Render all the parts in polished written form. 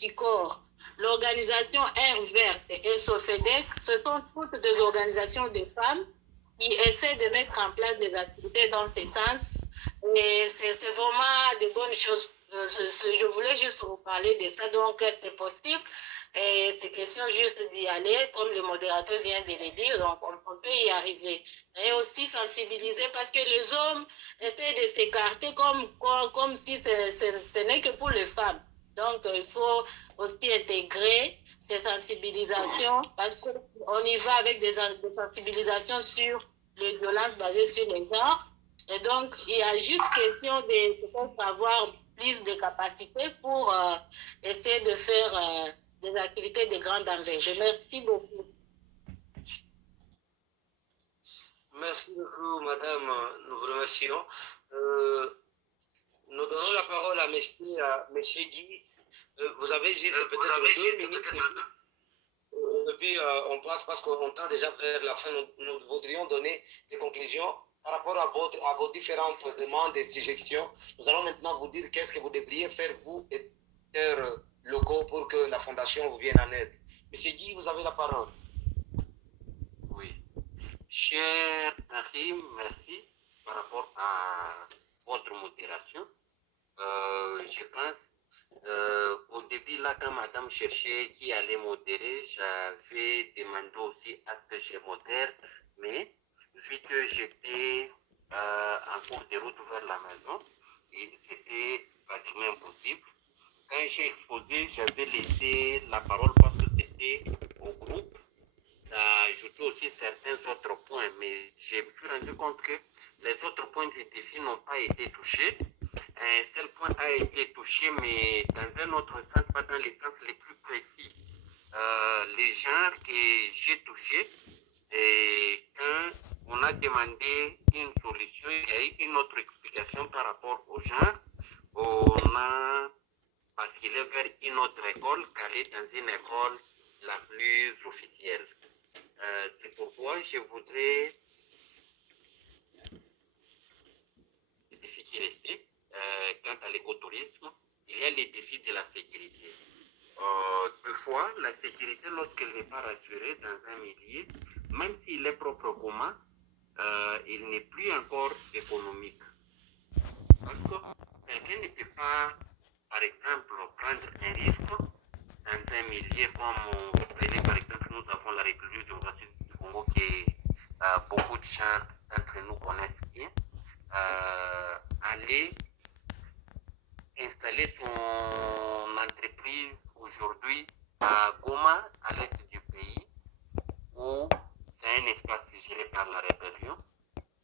Anticorps, l'organisation Air Verte et Sofedec, ce sont toutes des organisations de femmes qui essaient de mettre en place des activités dans ce sens. Et c'est vraiment de bonnes choses. Je voulais juste vous parler de ça, donc c'est possible. Et c'est question juste d'y aller, comme le modérateur vient de le dire, donc on peut y arriver. Et aussi sensibiliser parce que les hommes essaient de s'écarter comme si ce n'est que pour les femmes. Donc il faut aussi intégrer ces sensibilisations parce qu'on y va avec des sensibilisations sur les violences basées sur les genres. Et donc, il y a juste question de peut-être avoir plus de capacités pour essayer de faire des activités de grande envergure. Merci beaucoup. Merci beaucoup, madame. Nous vous remercions. Nous donnons la parole à monsieur Guy. Vous avez juste peut-être 2 minutes. Et puis, on passe parce qu'on tend déjà vers la fin. Nous voudrions donner des conclusions par rapport à vos différentes demandes et suggestions. Nous allons maintenant vous dire qu'est-ce que vous devriez faire, vous, acteurs locaux, pour que la Fondation vous vienne en aide. Monsieur Guy, vous avez la parole. Oui. Cher Karim, merci par rapport à votre modération. Je pense, au début, là, quand madame cherchait qui allait modérer, j'avais demandé aussi à ce que je modère, mais vu que j'étais en cours de route vers la maison, et c'était pratiquement impossible. Quand j'ai exposé, j'avais laissé la parole parce que c'était au groupe d'ajouter aussi certains autres points, mais j'ai pu rendre compte que les autres points du défi n'ont pas été touchés. Un seul point a été touché, mais dans un autre sens, pas dans les sens les plus précis. Les genres que j'ai touchés, et quand on a demandé une solution, il y a eu une autre explication par rapport au genre. On a basculé vers une autre école, calée dans une école la plus officielle. C'est pourquoi je voudrais les défis qui restaient. Quant à l'écotourisme, il y a les défis de la sécurité. Deux fois, la sécurité, lorsqu'elle n'est pas rassurée dans un milieu, même s'il est propre au commun, il n'est plus encore économique. Parce que quelqu'un ne peut pas, par exemple, prendre un risque dans un milieu comme, vous prenez par exemple, nous avons la République démocratique du Congo que beaucoup de gens d'entre nous connaissent bien, aller installer son entreprise aujourd'hui à Goma, à l'est du pays, où c'est un espace géré par la rébellion,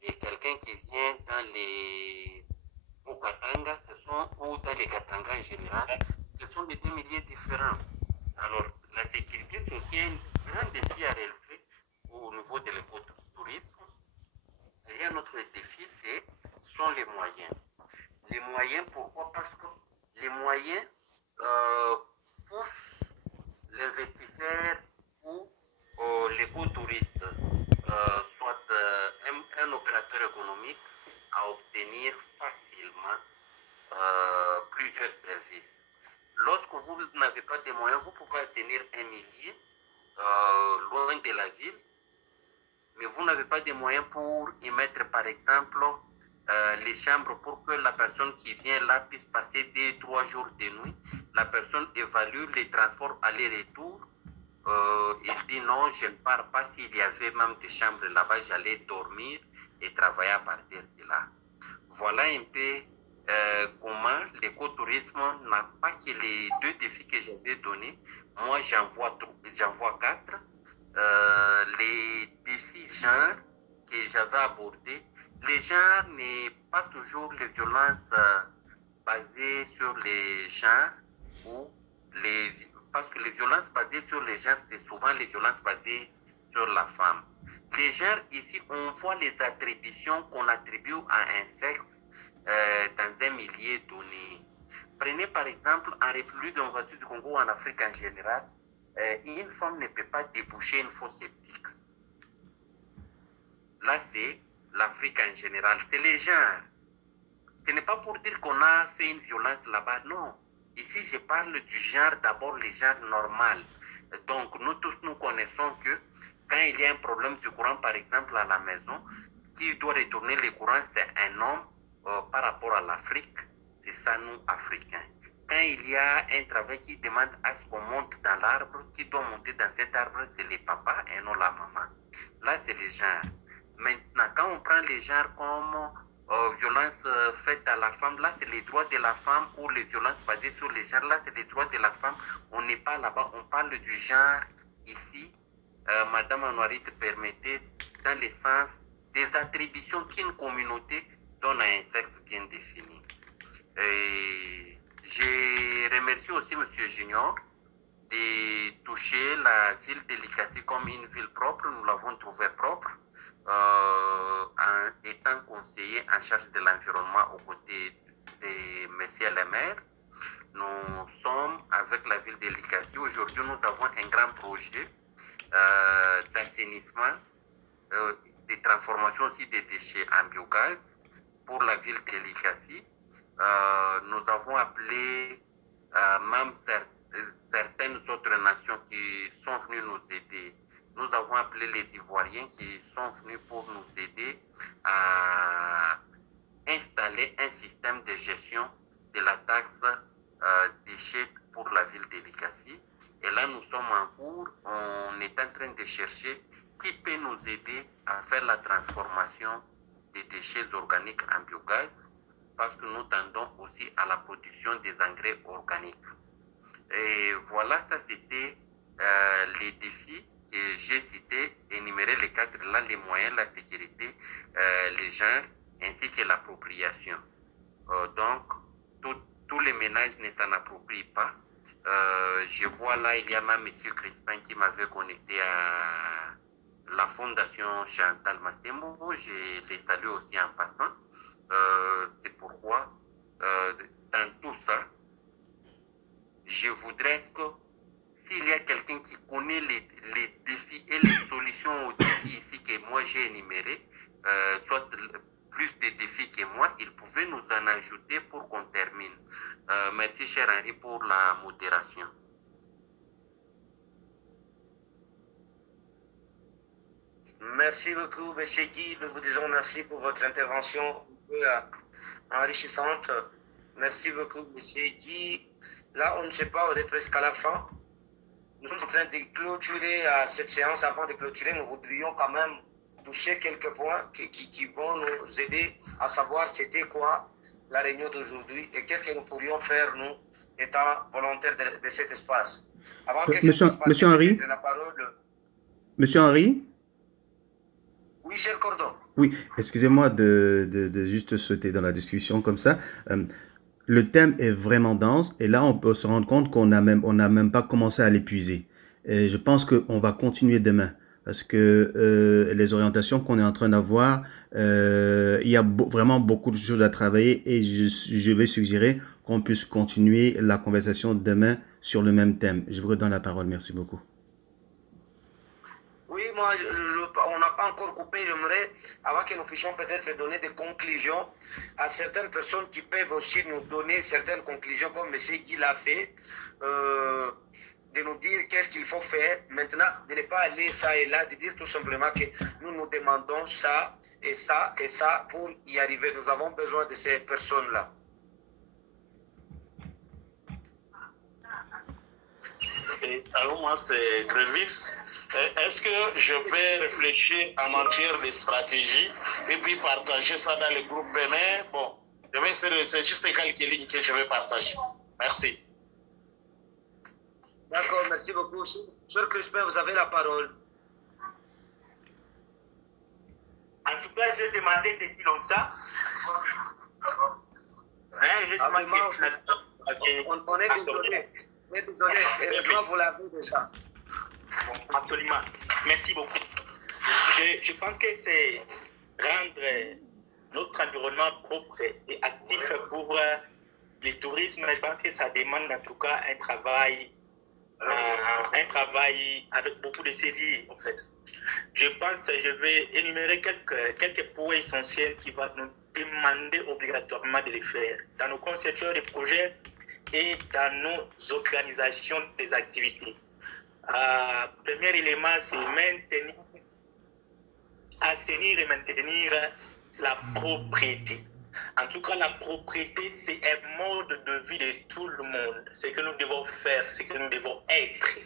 et quelqu'un qui vient dans les Katanga, ou dans les Katanga en général, ce sont des 2 milieux différents. Alors, la sécurité, c'est aussi un grand défi à relever au niveau de l'écotourisme. Et un autre défi, sont les moyens. Les moyens, pourquoi? Parce que les moyens poussent l'investisseur ou l'écotouriste, soit un opérateur économique, à obtenir facilement plusieurs services. Lorsque vous n'avez pas de moyens, vous pouvez atteindre un milieu loin de la ville, mais vous n'avez pas de moyens pour y mettre, par exemple, les chambres pour que la personne qui vient là puisse passer 2-3 jours de nuit. La personne évalue les transports aller-retour. Il dit non, je ne pars pas. S'il y avait même des chambres là-bas, j'allais dormir et travailler à partir de là. Voilà un peu comment l'écotourisme n'a pas que les 2 défis que j'avais donnés. Moi, j'en vois 4. Les défis genre que j'avais abordés. Les genres n'est pas toujours les violences basées sur les genres parce que les violences basées sur les genres, c'est souvent les violences basées sur la femme. Les genres, ici, on voit les attributions qu'on attribue à un sexe dans un milieu donné. Prenez par exemple en République démocratique du Congo ou en Afrique en général, une femme ne peut pas déboucher une fosse septique. Là, c'est l'Afrique en général, c'est les genres. Ce n'est pas pour dire qu'on a fait une violence là-bas, non. Ici, je parle du genre, d'abord le genre normal. Donc, nous tous, nous connaissons que quand il y a un problème de courant, par exemple, à la maison, qui doit retourner le courant, c'est un homme par rapport à l'Afrique. C'est ça, nous, Africains. Quand il y a un travail qui demande à ce qu'on monte dans l'arbre, qui doit monter dans cet arbre, c'est le papa et non la maman. Là, c'est le genre. Maintenant, quand on prend les genres comme violence faite à la femme, là, c'est les droits de la femme, ou les violences basées sur les genres, là, c'est les droits de la femme. On n'est pas là-bas, on parle du genre ici. Madame Anouari te permettait, dans le sens des attributions qu'une communauté donne à un sexe bien défini. Et je remercie aussi M. Junior de toucher la ville de Likasi comme une ville propre. Nous l'avons trouvée propre en étant conseiller en charge de l'environnement aux côtés de M. le maire. Nous sommes avec la ville de Likasi. Aujourd'hui, nous avons un grand projet d'assainissement, de transformation aussi des déchets en biogaz pour la ville de Likasi. Nous avons appelé même certaines autres nations qui sont venues nous aider. Nous avons appelé les Ivoiriens qui sont venus pour nous aider à installer un système de gestion de la taxe déchets pour la ville de Likasi. Et là, nous sommes en cours. On est en train de chercher qui peut nous aider à faire la transformation des déchets organiques en biogaz, parce que nous tendons aussi à la production des engrais organiques. Et voilà, ça c'était les défis que j'ai cités, énumérés les quatre là, les moyens, la sécurité, les gens, ainsi que l'appropriation. Donc, tous les ménages ne s'en approprient pas. Je vois là, il y a même M. Crispin qui m'avait connecté à la fondation Chantal Massembo. Je les salue aussi en passant. C'est pourquoi, dans tout ça, je voudrais que s'il y a quelqu'un qui connaît les défis et les solutions aux défis ici que moi j'ai énumérés, soit plus de défis que moi, il pouvait nous en ajouter pour qu'on termine. Merci, cher Henri, pour la modération. Merci beaucoup, M. Guy. Nous vous disons merci pour votre intervention enrichissante. Merci beaucoup, M. Guy. Là, on ne sait pas, on est presque à la fin. Nous sommes en train de clôturer cette séance. Avant de clôturer, nous voudrions quand même toucher quelques points qui vont nous aider à savoir c'était quoi la réunion d'aujourd'hui et qu'est-ce que nous pourrions faire, nous, étant volontaires de cet espace. Avant que Monsieur Henri, la parole... Monsieur Henri? Oui, cher Cordon. Oui, excusez-moi de juste sauter dans la discussion comme ça. Le thème est vraiment dense et là, on peut se rendre compte qu'on n'a même pas commencé à l'épuiser. Et je pense qu'on va continuer demain parce que les orientations qu'on est en train d'avoir, il y a vraiment beaucoup de choses à travailler et je vais suggérer qu'on puisse continuer la conversation demain sur le même thème. Je vous redonne la parole. Merci beaucoup. Oui, moi, on n'a pas encore coupé. J'aimerais, avant que nous puissions peut-être donner des conclusions à certaines personnes qui peuvent aussi nous donner certaines conclusions, comme M. Guy l'a fait, de nous dire qu'est-ce qu'il faut faire. Maintenant, de ne pas aller ça et là, de dire tout simplement que nous nous demandons ça et ça et ça pour y arriver. Nous avons besoin de ces personnes-là. Alors moi, c'est Grevis. Est-ce que je vais réfléchir à matière de stratégie et puis partager ça dans le groupe Bénin? Bon, c'est juste quelques lignes que je vais partager. Merci. D'accord, merci beaucoup. Sœur Crispin, vous avez la parole. En tout cas, j'ai demandé depuis longtemps. On est désolé. Mais désolé, heureusement, vous l'avez déjà. Bon, absolument. Merci beaucoup. Je pense que c'est rendre notre environnement propre et actif pour le tourisme. Je pense que ça demande en tout cas un travail avec beaucoup de sérieux en fait. Je pense que je vais énumérer quelques points essentiels qui vont nous demander obligatoirement de les faire. Dans nos conceptions de projets, et dans nos organisations des activités. Premier élément, c'est assainir et maintenir la propriété. En tout cas, la propriété, c'est un mode de vie de tout le monde. Ce que nous devons faire, ce que nous devons être,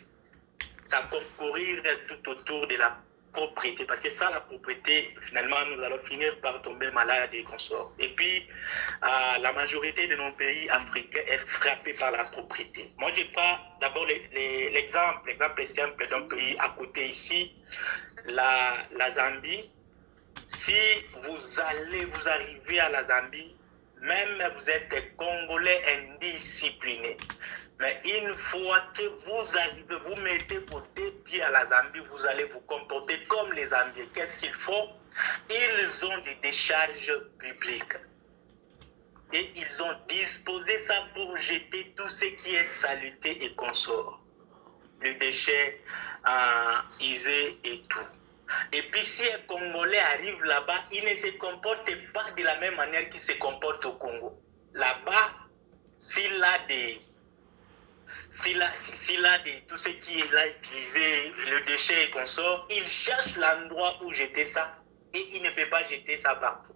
ça concourir tout autour de la propriété. Parce que sans la propriété, finalement, nous allons finir par tomber malades et consorts. Et puis, la majorité de nos pays africains est frappée par la propriété. Moi, je prends d'abord l'exemple simple d'un pays à côté ici, la Zambie. Si vous arrivez à la Zambie, même vous êtes Congolais indisciplinés, mais une fois que vous arrivez, vous mettez vos 2 pieds à la Zambie, vous allez vous comporter comme les Zambiens. Qu'est-ce qu'ils font? Ils ont des décharges publiques. Et ils ont disposé ça pour jeter tout ce qui est saleté et consort. Les déchets isés et tout. Et puis si un Congolais arrive là-bas, il ne se comporte pas de la même manière qu'il se comporte au Congo. Là-bas, s'il a tout ce qui est là utilisé, le déchet et consort, il cherche l'endroit où jeter ça et il ne peut pas jeter ça partout.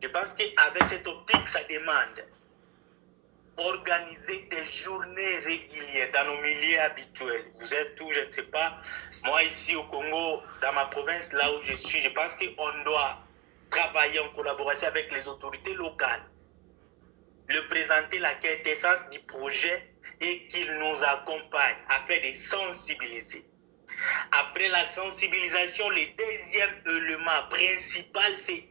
Je pense qu'avec cette optique, ça demande organiser des journées régulières dans nos milieux habituels. Vous êtes où, je ne sais pas. Moi, ici au Congo, dans ma province, là où je suis, je pense qu'on doit travailler en collaboration avec les autorités locales, leur présenter la quintessence du projet et qu'ils nous accompagnent afin de sensibiliser. Après la sensibilisation, le deuxième élément principal, c'est